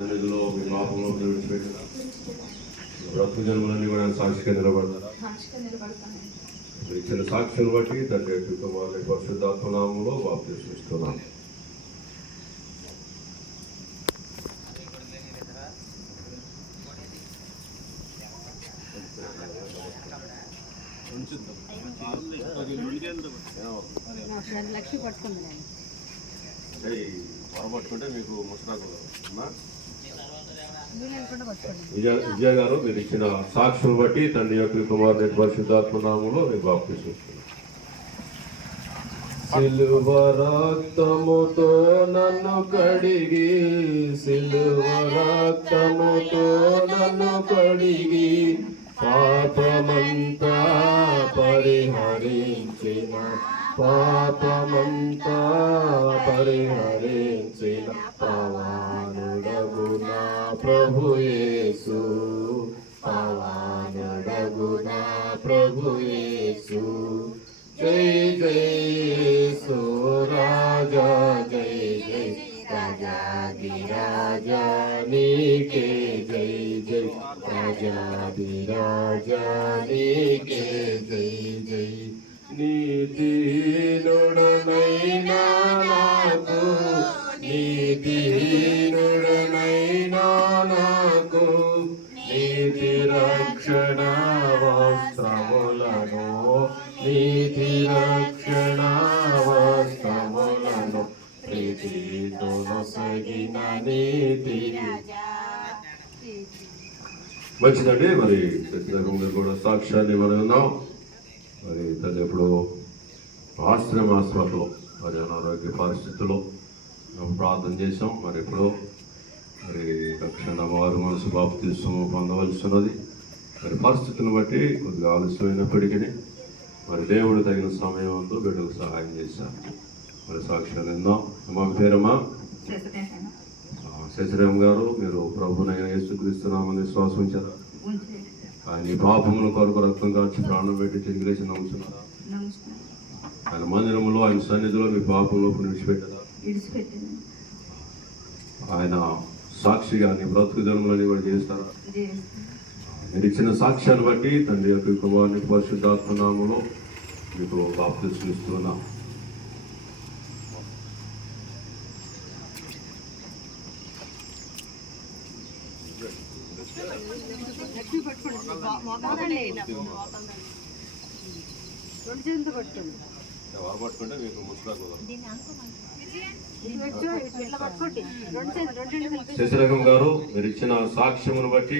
నిధిలో మీ పాపంలో విడిచిపెట్టిన బ్రతుకు జన్మలన్నీ కూడా సాక్షిగా నిలబడతారా? మీరు ఇచ్చిన సాక్షిని బట్టి తండ్రి కుమారుని పరిశుద్ధాత్మ నామములో బాప్తిస్మం ఇస్తున్నాను. పట్టుకుంటే మీకు ముసరాకు విజయ గారు మీరు ఇచ్చిన సాక్షులు బట్టి తండ్రి యొక్క కుమారుని పరిశుద్ధాత్మ నామములో మీకు బాప్తిస్మం ఇస్తున్నాను. సిలువ రక్తముతో నన్ను కడిగి, సిలువ రక్తముతో నన్ను కడిగి, పాపమంతా పరిహరించిన, పాపమంతా పరిహరించిన పవానుడగు నా ప్రభు యేసు, పవానుడగు నా ప్రభు యేసు. జై జై యేసు రాజా, జై జై రాజాది రాజా నీకే జై జై, రాజాది రాజా నీకే జై జై. నీతిహీనుడనైనా నాకు, నీతిహీనుడనైనా నాకు నీతి రక్షణ వస్త్రములను, నీతి రక్షణ వస్త్రములను ప్రీతితో నొసగిన నీతి. మంచిదండి. మరి ప్రతిరకంగా కూడా సాక్ష్యాన్ని మనం ఉన్నాం. మరి తల్లి ఎప్పుడు ఆశ్రమ హాస్పిటల్లో మరి అనారోగ్య పరిస్థితుల్లో ప్రార్థన చేసాం. మరి ఇప్పుడు మరి రక్షణ వారు మనసు బాప్తిస్మం పొందవలసినది. మరి పరిస్థితులను బట్టి కొద్దిగా ఆలస్యమైనప్పటికీ మరి దేవుడు తగిన సమయంలో బిడ్డలకు సహాయం చేశారు. మరి సాక్ష్యాలు విందాం. మా పేరమ్మా శశిరామ్ గారు, మీరు ప్రభునైన యేసుక్రీస్తునామని విశ్వాసం ఉంచారా? ఆయన పాపముల కొరకు రక్తం కాల్చి ప్రాణం పెట్టి తిరిగి లేచి నమ్ముతున్నారా? ఆయన మందిరంలో ఆయన సన్నిధిలో మీ పాపంలో విడిచిపెట్టారా? ఆయన సాక్షిగా నీ బ్రతుకు జన్మలని కూడా చేస్తారా? మీరు ఇచ్చిన సాక్ష్యాన్ని బట్టి తండ్రి యొక్క కుమారుని పరిశుద్ధాత్మ నామములో మీకు బాప్తిస్మం ఇస్తున్నా. పట్టుకుంటే మీకు ముసలాకు శశిరకం గారు, మీరు ఇచ్చిన సాక్ష్యమును బట్టి